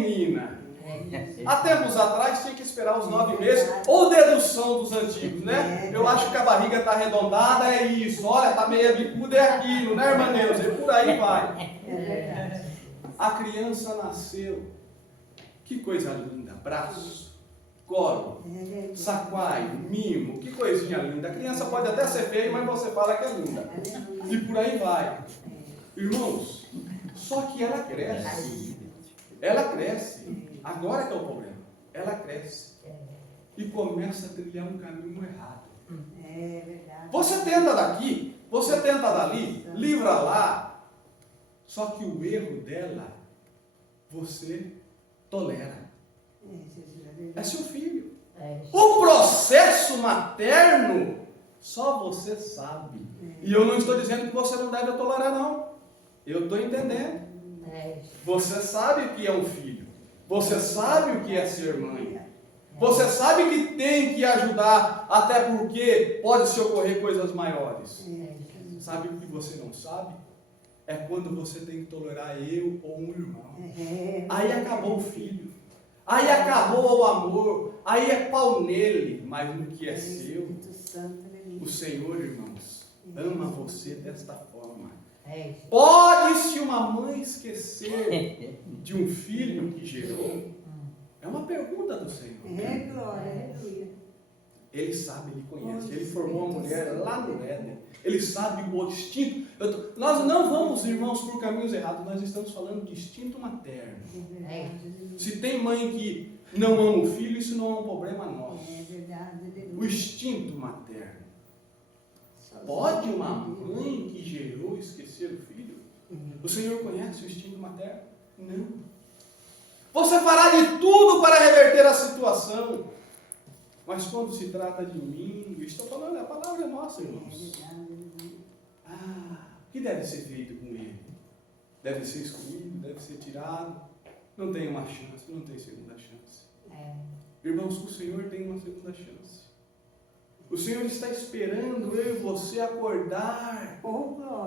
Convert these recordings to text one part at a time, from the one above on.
menina. Há tempos atrás tinha que esperar os 9 meses, ou dedução dos antigos, né? Eu acho que a barriga está arredondada, é isso. Olha, está meia bicuda, é aquilo, né, irmã Neuza? E por aí vai. A criança nasceu. Que coisa linda. Braço, colo, saquai, mimo. Que coisinha linda. A criança pode até ser feia, mas você fala que é linda. E por aí vai. Irmãos, só que ela cresce. Ela cresce. Agora que é o problema. Ela cresce. E começa a trilhar um caminho errado. Você tenta daqui, você tenta dali, livra lá. Só que o erro dela, você tolera. É seu filho. O processo materno, só você sabe. E eu não estou dizendo que você não deve tolerar, não. Eu estou entendendo. Você sabe o que é um filho. Você sabe o que é ser mãe. Você sabe que tem que ajudar, até porque pode se ocorrer coisas maiores. Sabe o que você não sabe? É quando você tem que tolerar eu ou um irmão. Aí acabou o filho. Aí acabou o amor. Aí é pau nele. Mas no que é seu, o Senhor, irmãos, ama você desta forma. Pode-se uma mãe esquecer de um filho que gerou? É uma pergunta do Senhor. Ele sabe, ele conhece. Ele formou a mulher lá no Éden. Ele sabe o instinto. Nós não vamos, irmãos, por caminhos errados. Nós estamos falando de instinto materno. Se tem mãe que não ama o filho, isso não é um problema nosso. O instinto materno. Pode uma mãe que gerou esquecer o filho? O Senhor conhece o instinto materno? Não. Você fará de tudo para reverter a situação. Mas quando se trata de mim, estou falando, a palavra é nossa, irmãos. O que deve ser feito com ele? Deve ser excluído, deve ser tirado. Não tem uma chance, não tem segunda chance. Irmãos, o Senhor tem uma segunda chance. O Senhor está esperando eu e você acordar.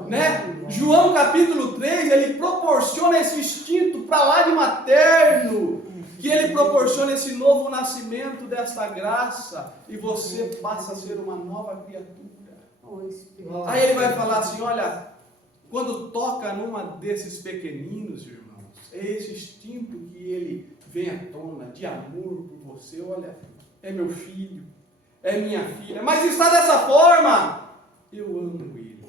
Né? João capítulo 3, ele proporciona esse instinto para lá de materno. Que ele proporciona esse novo nascimento desta graça. E você passa a ser uma nova criatura. Aí ele vai falar assim, olha, quando toca numa desses pequeninos, irmãos, é esse instinto que ele vem à tona, de amor por você. Olha, é meu filho. É minha filha, mas está dessa forma, eu amo ele.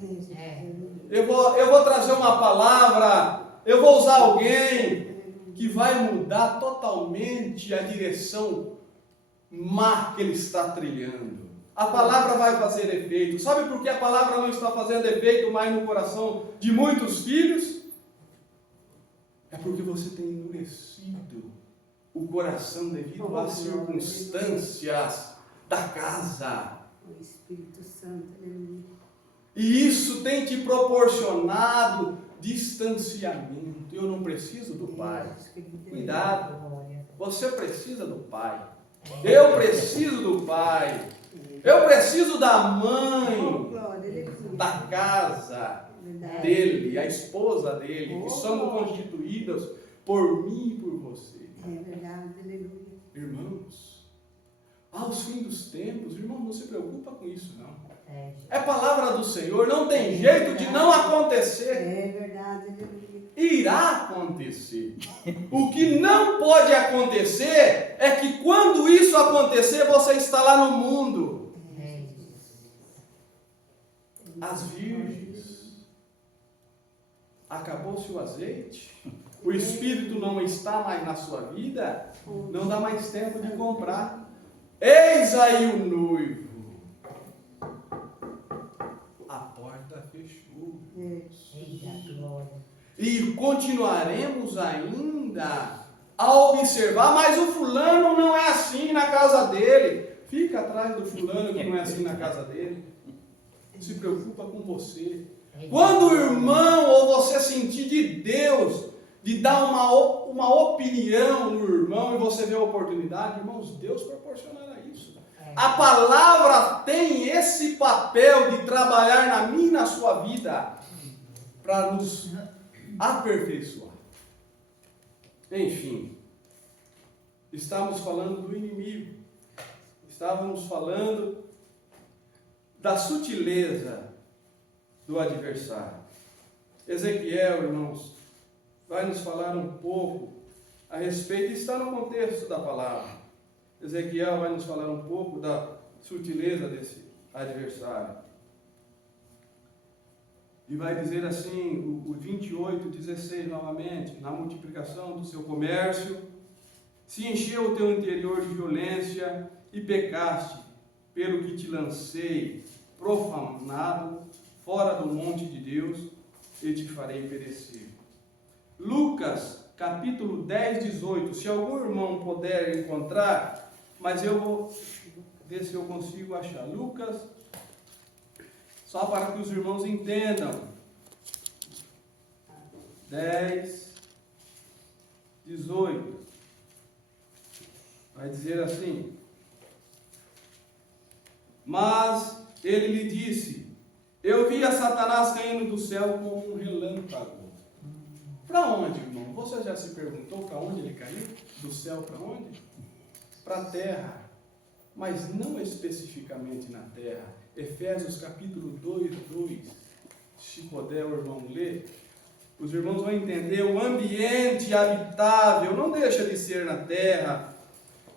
Eu vou trazer uma palavra, eu vou usar alguém que vai mudar totalmente a direção má que ele está trilhando. A palavra vai fazer efeito. Sabe por que a palavra não está fazendo efeito mais no coração de muitos filhos? É porque você tem endurecido o coração devido às circunstâncias da casa. O Espírito Santo, aleluia. E isso tem te proporcionado distanciamento. Eu não preciso do Pai. Cuidado. Você precisa do Pai. Eu preciso do Pai. Eu preciso da mãe, da casa dele, a esposa dele, que somos constituídas por mim e por você. É verdade, aleluia. Irmãos, aos fins dos tempos, irmão, não se preocupa com isso, não. É palavra do Senhor, não tem jeito de não acontecer. É verdade, aleluia. Irá acontecer. O que não pode acontecer é que quando isso acontecer, você está lá no mundo. As virgens, acabou-se o azeite, o Espírito não está mais na sua vida, não dá mais tempo de comprar. Eis aí o noivo. A porta fechou. E continuaremos ainda a observar, mas o fulano não é assim na casa dele. Fica atrás do fulano que não é assim na casa dele. Se preocupa com você. Quando o irmão ou você sentir de Deus, de dar uma opinião no irmão e você vê a oportunidade, irmãos, Deus proporcionará isso. A palavra tem esse papel de trabalhar na minha e na sua vida para nos aperfeiçoar. Enfim, estávamos falando do inimigo, estávamos falando da sutileza do adversário. Ezequiel, irmãos, vai nos falar um pouco a respeito, está no contexto da palavra. Ezequiel vai nos falar um pouco da sutileza desse adversário. E vai dizer assim, o 28:16 novamente, na multiplicação do seu comércio, se encheu o teu interior de violência e pecaste, pelo que te lancei profanado fora do monte de Deus, e te farei perecer. Lucas, capítulo 10:18, se algum irmão puder encontrar, mas eu vou ver se eu consigo achar. Lucas, só para que os irmãos entendam. 10:18. Vai dizer assim: mas ele lhe disse, eu vi a Satanás caindo do céu como um relâmpago. Para onde, irmão? Você já se perguntou para onde ele caiu? Do céu para onde? Para a terra. Mas não especificamente na terra. Efésios capítulo 2:2. Se puder o irmão ler, os irmãos vão entender o ambiente habitável, não deixa de ser na terra,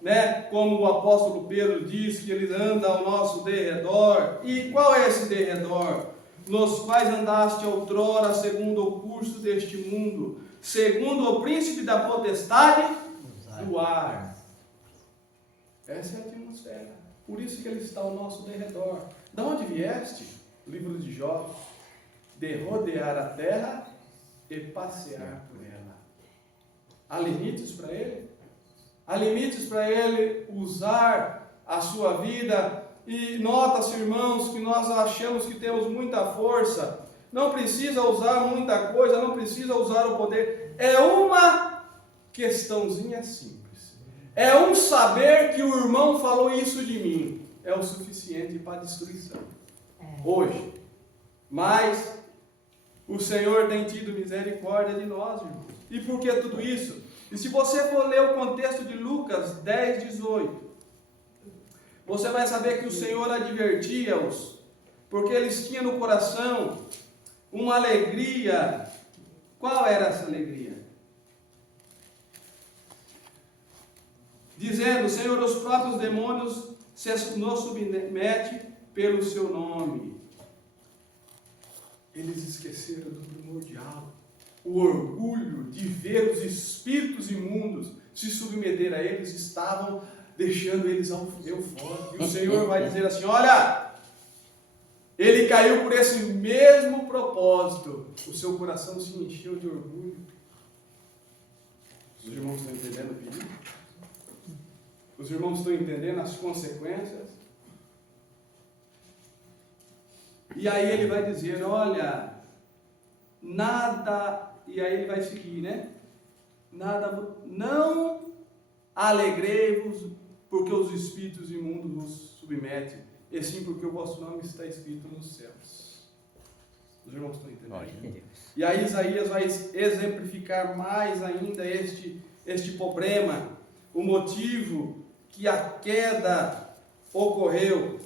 né? Como o apóstolo Pedro diz, que ele anda ao nosso derredor. E qual é esse derredor? Nos quais andaste outrora, segundo o curso deste mundo, segundo o príncipe da potestade do ar. Essa é a atmosfera. Por isso que ele está ao nosso derredor. Da onde vieste? O livro de Jó. De rodear a terra e passear por ela. Há limites para ele? Há limites para ele usar a sua vida. E nota-se, irmãos, que nós achamos que temos muita força. Não precisa usar muita coisa, não precisa usar o poder. É uma questãozinha simples. É um saber que o irmão falou isso de mim. É o suficiente para a destruição. Hoje. Mas o Senhor tem tido misericórdia de nós, irmãos. E por que tudo isso? E se você for ler o contexto de Lucas 10:18, você vai saber que o Senhor advertia-os, porque eles tinham no coração uma alegria. Qual era essa alegria? Dizendo, Senhor, os próprios demônios nos submete pelo seu nome. Eles esqueceram do primordial, o orgulho de ver os espíritos imundos se submeter a eles, estavam deixando eles eufóricos. E o Senhor vai dizer assim, olha, ele caiu por esse mesmo propósito, o seu coração se encheu de orgulho. Os irmãos estão entendendo o perigo? Os irmãos estão entendendo as consequências? E aí ele vai dizer, olha, nada, e aí ele vai seguir, né? Nada, não alegrei-vos, porque os espíritos imundos vos submetem, e sim porque o vosso nome está escrito nos céus. Os irmãos estão entendendo? E aí Isaías vai exemplificar mais ainda este problema, o motivo que a queda ocorreu.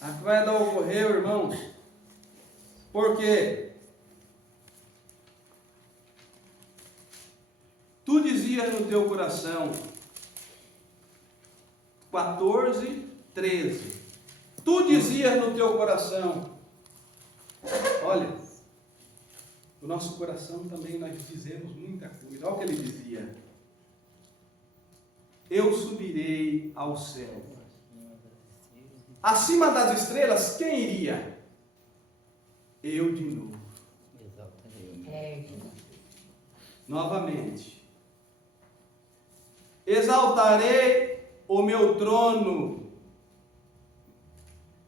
A queda ocorreu, irmãos, porque tu dizias no teu coração, 14:13, tu dizias no teu coração, olha, no nosso coração também nós dizemos muita coisa. Olha o que ele dizia, eu subirei ao céu. Acima das estrelas, quem iria? Eu de novo. Novamente. Exaltarei o meu trono,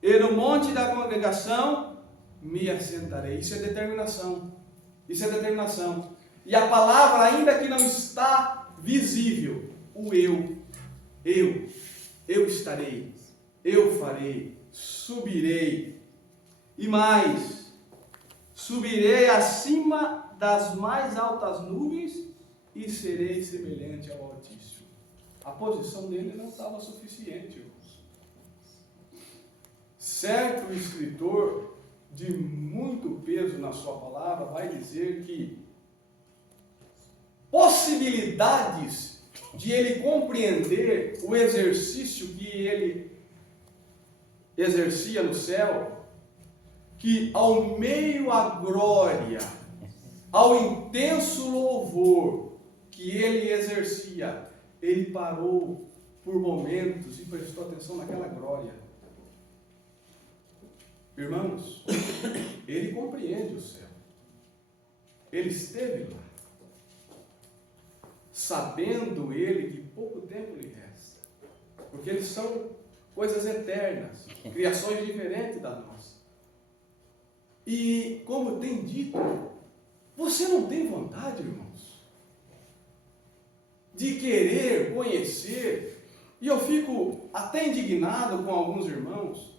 e no monte da congregação me assentarei. Isso é determinação. Isso é determinação. E a palavra, ainda que não está visível, o eu estarei. Eu farei, subirei, e mais, subirei acima das mais altas nuvens e serei semelhante ao Altíssimo. A posição dele não estava suficiente, irmãos. Certo escritor de muito peso na sua palavra vai dizer que possibilidades de ele compreender o exercício que ele exercia no céu, que ao meio à glória, ao intenso louvor que ele exercia, ele parou por momentos e prestou atenção naquela glória. Irmãos, ele compreende o céu. Ele esteve lá. Sabendo ele que pouco tempo lhe resta. Porque eles são coisas eternas, criações diferentes da nossa. E como tem dito, você não tem vontade, irmãos, de querer conhecer, e eu fico até indignado com alguns irmãos.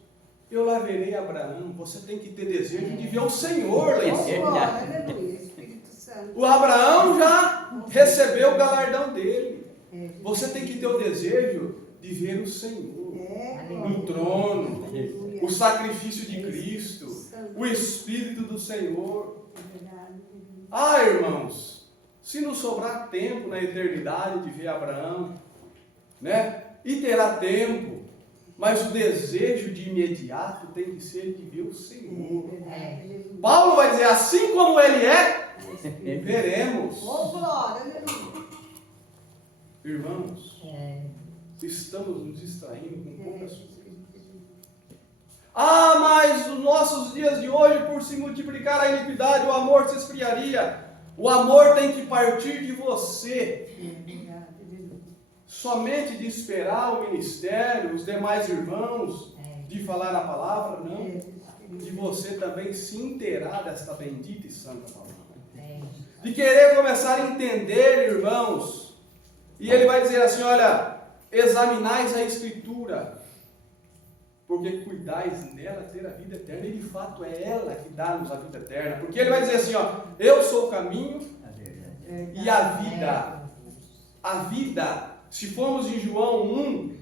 Eu lá verei Abraão, você tem que ter desejo de ver o Senhor lá em cima. Aleluia, Espírito Santo. O Abraão já recebeu o galardão dele. Você tem que ter o desejo de ver o Senhor no trono, o sacrifício de Cristo, o Espírito do Senhor. Ah, irmãos, se não sobrar tempo na eternidade de ver Abraão, né? E terá tempo, mas o desejo de imediato tem que ser de ver o Senhor. Paulo vai dizer, assim como ele é, veremos. Irmãos, estamos nos distraindo com poucas coisas. Ah, mas nos nossos dias de hoje, por se multiplicar a iniquidade, o amor se esfriaria. O amor tem que partir de você. Somente de esperar o ministério, os demais irmãos, de falar a palavra, não. De você também se inteirar desta bendita e santa palavra. De querer começar a entender, irmãos. E ele vai dizer assim, olha, examinais a Escritura, porque cuidais nela ter a vida eterna. E de fato é ela que dá-nos a vida eterna. Porque ele vai dizer assim, ó, eu sou o caminho e a vida. A vida, se formos em João 1,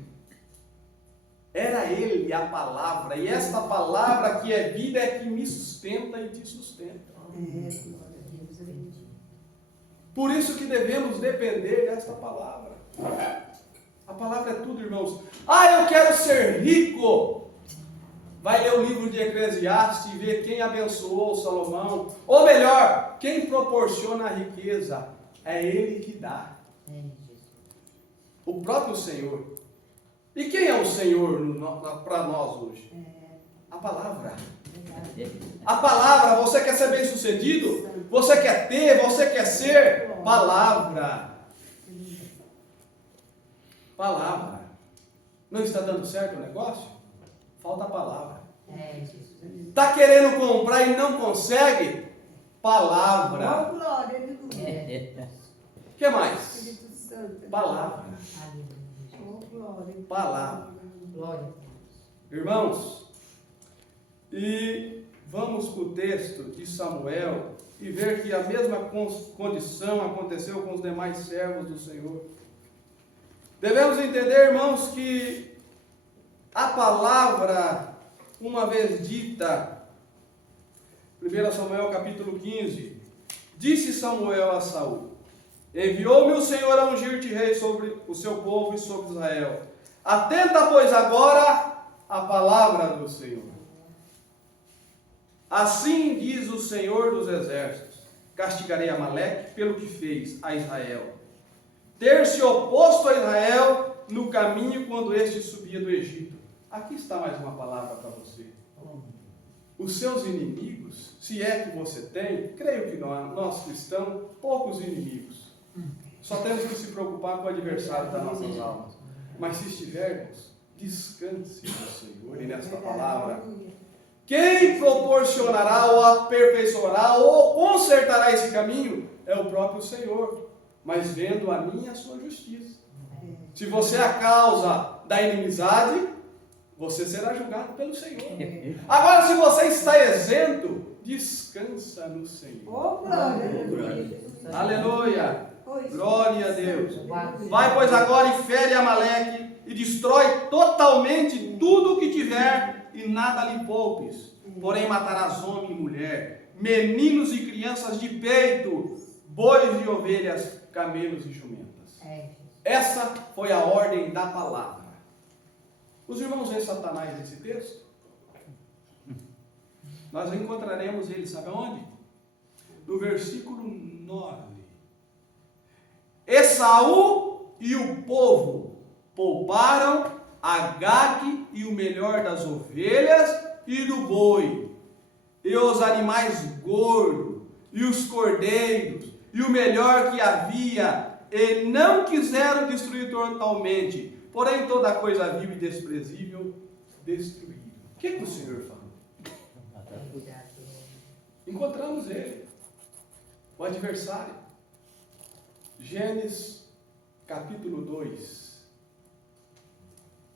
era ele a palavra. E esta palavra que é vida é que me sustenta e te sustenta. Por isso que devemos depender desta palavra. A palavra é tudo, irmãos. Ah, eu quero ser rico. Vai ler o livro de Eclesiastes e ver quem abençoou Salomão. Ou melhor, quem proporciona a riqueza. É ele que dá. O próprio Senhor. E quem é o Senhor para nós hoje? A palavra. A palavra, você quer ser bem sucedido? Você quer ter, você quer ser? Palavra. Palavra. Não está dando certo o negócio? Falta a palavra. Está querendo comprar e não consegue? Palavra. O que mais? Palavra. Palavra. Irmãos, e vamos para o texto de Samuel e ver que a mesma condição aconteceu com os demais servos do Senhor. Devemos entender, irmãos, que a palavra, uma vez dita, 1 Samuel capítulo 15, disse Samuel a Saul, enviou-me o Senhor a ungir-te rei sobre o seu povo e sobre Israel. Atenta, pois, agora a palavra do Senhor. Assim diz o Senhor dos exércitos, castigarei Amaleque pelo que fez a Israel. Ter se oposto a Israel no caminho quando este subia do Egito. Aqui está mais uma palavra para você. Os seus inimigos, se é que você tem, creio que nós cristãos, poucos inimigos. Só temos que se preocupar com o adversário das nossas almas. Mas se estivermos, descanse no Senhor e nesta palavra. Quem proporcionará ou aperfeiçoará ou consertará esse caminho é o próprio Senhor, mas vendo a minha e a sua justiça. Se você é a causa da inimizade, você será julgado pelo Senhor. Agora, se você está isento, descansa no Senhor. Oh, glória. Aleluia. Glória a Deus. Vai, pois, agora e fere Amaleque e destrói totalmente tudo o que tiver e nada lhe poupes. Porém matarás homem e mulher, meninos e crianças de peito, bois e ovelhas, camelos e jumentas. Essa foi a ordem da palavra. Os irmãos veem Satanás nesse texto? Nós encontraremos ele, sabe aonde? No versículo 9. Esaú e o povo pouparam Agag e o melhor das ovelhas e do boi, e os animais gordos, e os cordeiros, e o melhor que havia, e não quiseram destruir totalmente, porém toda coisa vil e desprezível destruíram. O que o Senhor falou? Encontramos ele, o adversário. Gênesis capítulo 2.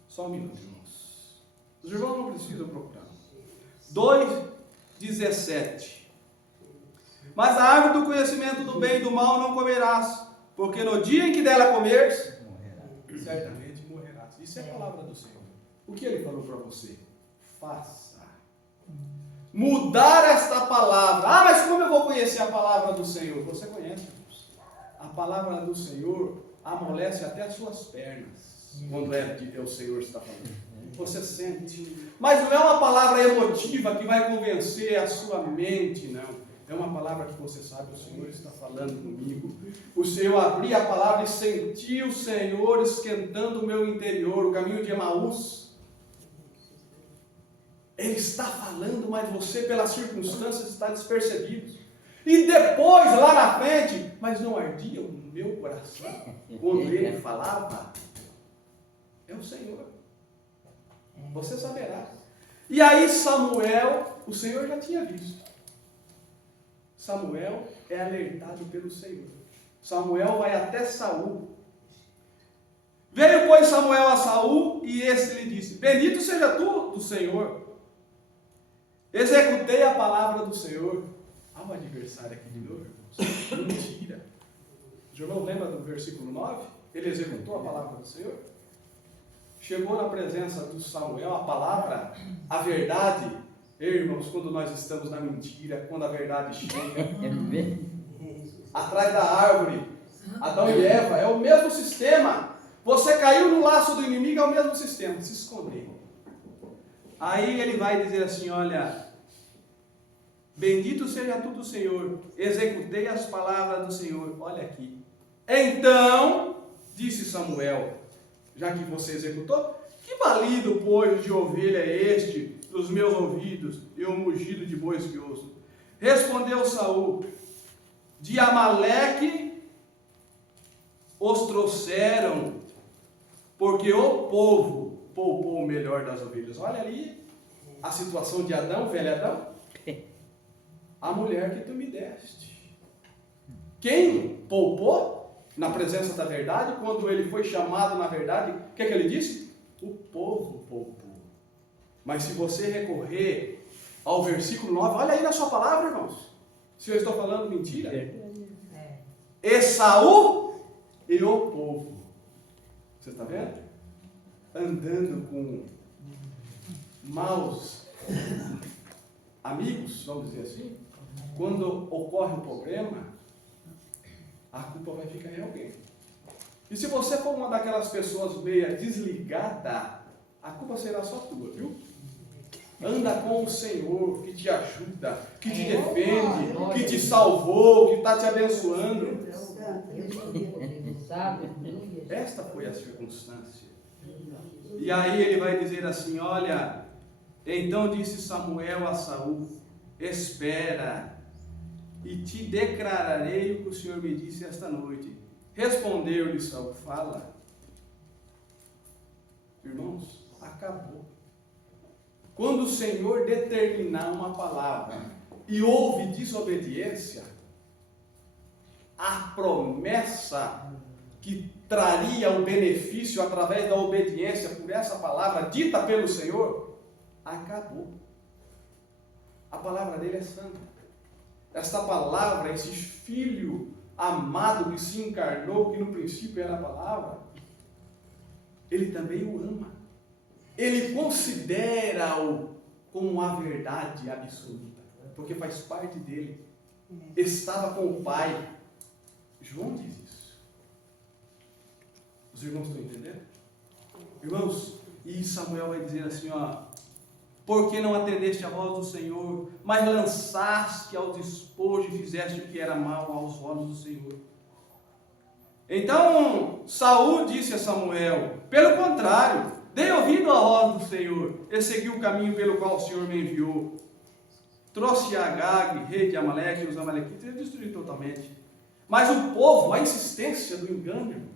Só um minuto, irmãos. Os irmãos não precisam procurar. 2:17. Mas a árvore do conhecimento do bem e do mal não comerás, porque no dia em que dela comeres, certamente morrerás. Isso é a palavra do Senhor. O que ele falou para você? Faça. Mudar esta palavra. Ah, mas como eu vou conhecer a palavra do Senhor? Você conhece, irmãos. A palavra do Senhor amolece até as suas pernas, quando é que o Senhor está falando. Você sente. Mas não é uma palavra emotiva que vai convencer a sua mente, não. É uma palavra que você sabe, o Senhor está falando comigo. O Senhor abrir a palavra e sentir o Senhor esquentando o meu interior, o caminho de Emaús. Ele está falando, mas você, pelas circunstâncias, está despercebido. E depois, lá na frente, mas não ardia o meu coração quando ele falava? É o Senhor. Você saberá. E aí Samuel, o Senhor já tinha visto. Samuel é alertado pelo Senhor. Samuel vai até Saul. Veio, pois, Samuel a Saul, e este lhe disse: bendito seja tu do Senhor. Executei a palavra do Senhor. Há um adversário aqui de novo, irmãos. Mentira. O irmão lembra do versículo 9? Ele executou a palavra do Senhor. Chegou na presença do Samuel a palavra, a verdade. Irmãos, quando nós estamos na mentira, quando a verdade chega, atrás da árvore, Adão e Eva, é o mesmo sistema. Você caiu no laço do inimigo, é o mesmo sistema, se esconder. Aí ele vai dizer assim: olha, bendito seja tu do Senhor, executei as palavras do Senhor. Olha aqui. Então, disse Samuel, já que você executou, que balido, pois, de ovelha é este dos meus ouvidos, e o mugido de bois que ouço? Respondeu Saul: de Amaleque os trouxeram, porque o povo poupou o melhor das ovelhas. Olha ali a situação de Adão, velho Adão. A mulher que tu me deste. Quem poupou na presença da verdade, quando ele foi chamado na verdade, o que é que ele disse? O povo poupou. Mas se você recorrer ao versículo 9, olha aí na sua palavra, irmãos, se eu estou falando mentira. Esaú e o povo. Você está vendo? Andando com maus amigos, vamos dizer assim. Quando ocorre um problema, a culpa vai ficar em alguém. E se você for uma daquelas pessoas meia desligada, a culpa será só tua, viu? Anda com o Senhor, que te ajuda, que te defende, que te salvou, que está te abençoando. Esta foi a circunstância. E aí ele vai dizer assim: olha, então disse Samuel a Saul: espera, e te declararei o que o Senhor me disse esta noite. Respondeu-lhe Saul: fala. Irmãos, acabou. Quando o Senhor determinar uma palavra e houve desobediência, a promessa que traria o benefício através da obediência por essa palavra dita pelo Senhor, acabou. A palavra dele é santa. Esta palavra, esse filho amado que se encarnou, que no princípio era a palavra, ele também o ama. Ele considera-o como a verdade absoluta, porque faz parte dele. Estava com o Pai. João diz isso. Os irmãos estão entendendo? Irmãos, e Samuel vai dizer assim, por que não atendeste a voz do Senhor, mas lançaste ao despojo e fizeste o que era mal aos olhos do Senhor? Então Saul disse a Samuel, pelo contrário, dei ouvido à voz do Senhor, e segui o caminho pelo qual o Senhor me enviou. Trouxe Agag, rei de Amaleque, e os amalequitas, e destruiu totalmente. Mas o povo, a insistência do engano,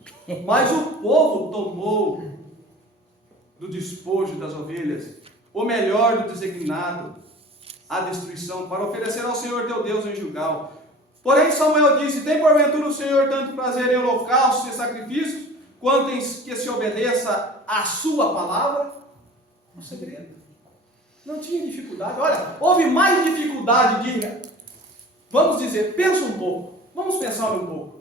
mas o povo tomou do despojo das ovelhas o melhor do designado, a destruição, para oferecer ao Senhor teu Deus em Gilgal. Porém Samuel disse, tem porventura o Senhor tanto prazer em holocaustos e sacrifícios, quanto em que se obedeça a sua palavra? Um segredo. Não tinha dificuldade. Olha, houve mais dificuldade vamos dizer, pensa um pouco, vamos pensar um pouco.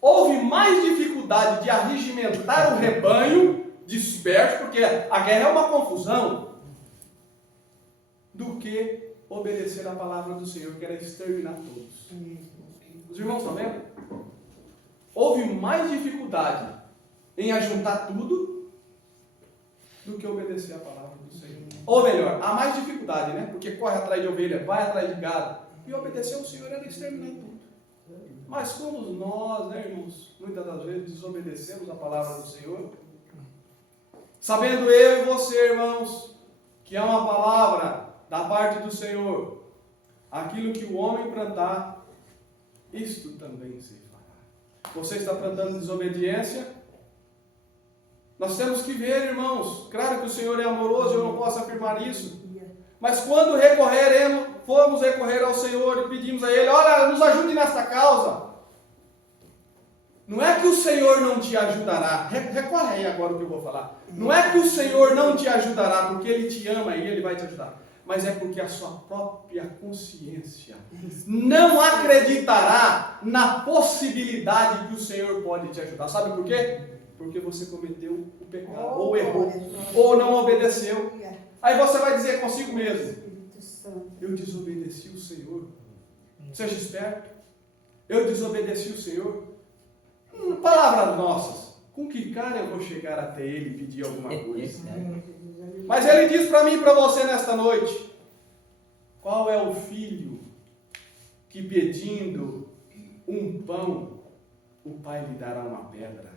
Houve mais dificuldade de arregimentar o rebanho disperso, porque a guerra é uma confusão, do que obedecer a palavra do Senhor, que era exterminar todos. Os irmãos estão vendo? Houve mais dificuldade em ajuntar tudo do que obedecer a palavra do Senhor. Ou melhor, há mais dificuldade, né? Porque corre atrás de ovelha, vai atrás de gado. E obedecer ao Senhor era exterminar tudo. Mas como nós, né, irmãos, muitas das vezes desobedecemos a palavra do Senhor, sabendo eu e você, irmãos, que é uma palavra da parte do Senhor, aquilo que o homem plantar, isto também se fará. Você está plantando desobediência? Nós temos que ver, irmãos, claro que o Senhor é amoroso, eu não posso afirmar isso, mas quando formos recorrer ao Senhor e pedimos a Ele, olha, nos ajude nesta causa, não é que o Senhor não te ajudará, recorre aí agora o que eu vou falar, não é que o Senhor não te ajudará porque Ele te ama e Ele vai te ajudar, mas é porque a sua própria consciência não acreditará na possibilidade que o Senhor pode te ajudar. Sabe por quê? Porque você cometeu o pecado, ou errou, ou não obedeceu. Aí você vai dizer consigo mesmo, eu desobedeci o Senhor. Seja esperto. Eu desobedeci o Senhor. Palavras nossas. Com que cara eu vou chegar até Ele e pedir alguma coisa? Mas Ele diz para mim e para você nesta noite, qual é o filho que pedindo um pão, o pai lhe dará uma pedra?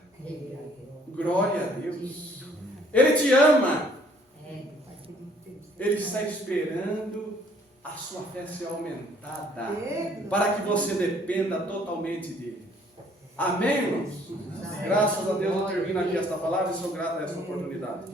Glória a Deus. Ele te ama. Ele está esperando a sua fé ser aumentada, para que você dependa totalmente dele. Amém, irmãos? Graças a Deus eu termino aqui esta palavra e sou grato a esta oportunidade.